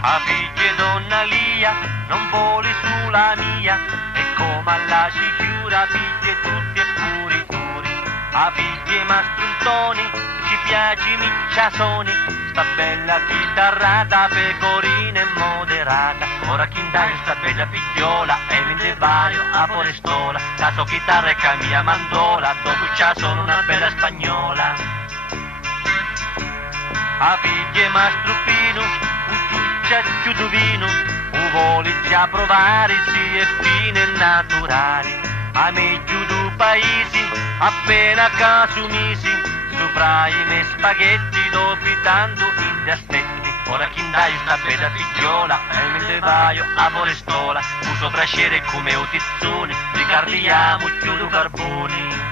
A figlie donna Lia, non voli sulla mia, e come alla sicura figlie tutti e puri turi. A figlie mastruntoni, ci piace micciasoni, sta bella chitarrata, pecorina e moderata. Ora chi dai sta bella figliola, e vende vario a forestola, caso chitarra e camia mandola, dopo c'ha sono una bella spagnola. A figlie mastrupino, ucciuccia chiuduvino, voli già provare sì e fine naturali. A me giù du paesi, appena casumisi, sopra i miei spaghetti, dopitando in di aspetti. Ora chi dai sta bella figliola, e me ne vaio a forestola, uso trascere come o tizzoni, ricardiamo chiudo carboni.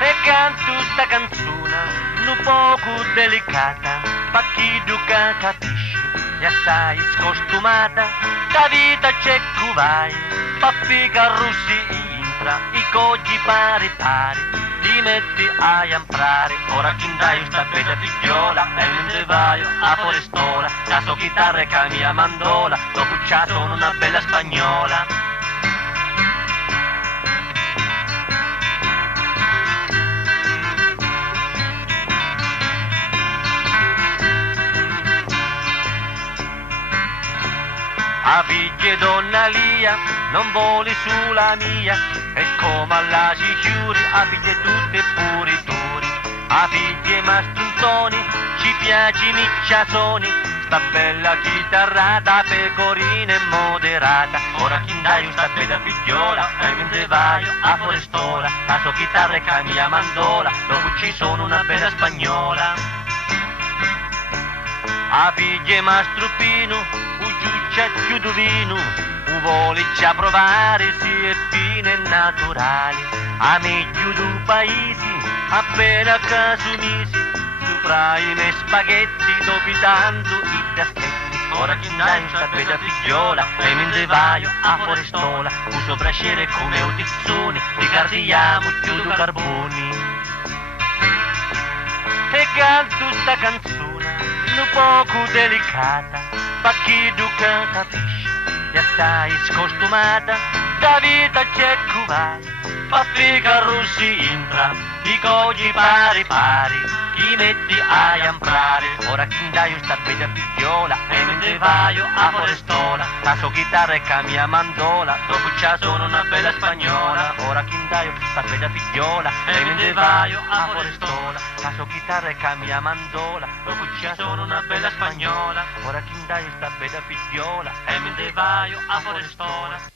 E canto sta canzone, un poco delicata, pa' chi duca capisci, e assai scostumata, da vita c'è cuvai, pappi carrussi intra, i coggi pari pari, ti metti a iamprare. Ora chi dai sta bella figliola, e mentre vai a forestola, caso chitarra e camia mandola, dopo c'ha sono una bella spagnola. A figlie donna Lia, non voli sulla mia, e come alla sicuri, a figlie tutte puri turi. A figlie mastruntoni, ci piace micciasoni, sta bella chitarrata, pecorina e moderata. Ora chi dai sta bella figliola, e mentre vai a forestola, caso chitarra e camia mandola, dopo ci sono una bella spagnola. A figlie mastrupino, ucciuccia chiuduvino, voli già provare sì e fine naturali. A me giù du paesi, appena casumisi, sopra i miei spaghetti, dopitando i aspetti. Ora chi dai sta bella figliola, e mentre vai a forestola, uso brasciere come o tizzoni, ricardiamo chiudo carboni. E canto sta canzone, un poco delicata, pa' chi duca capisci, e assai scostumata, da vita c'è cuvai, pappi carrussi intra, i cogli pari pari, chi metti a iamprare. Ora chi dai sta bella figliola, e mentre vai a forestola, caso chitarra e camia mandola, dopo c'ha sono una bella spagnola. Ora chi dai sta bella figliola, e mentre vai a forestola, caso chitarra e camia mandola, dopo c'ha sono una bella spagnola. Ora chi dai sta bella figliola, e mentre vai a forestola.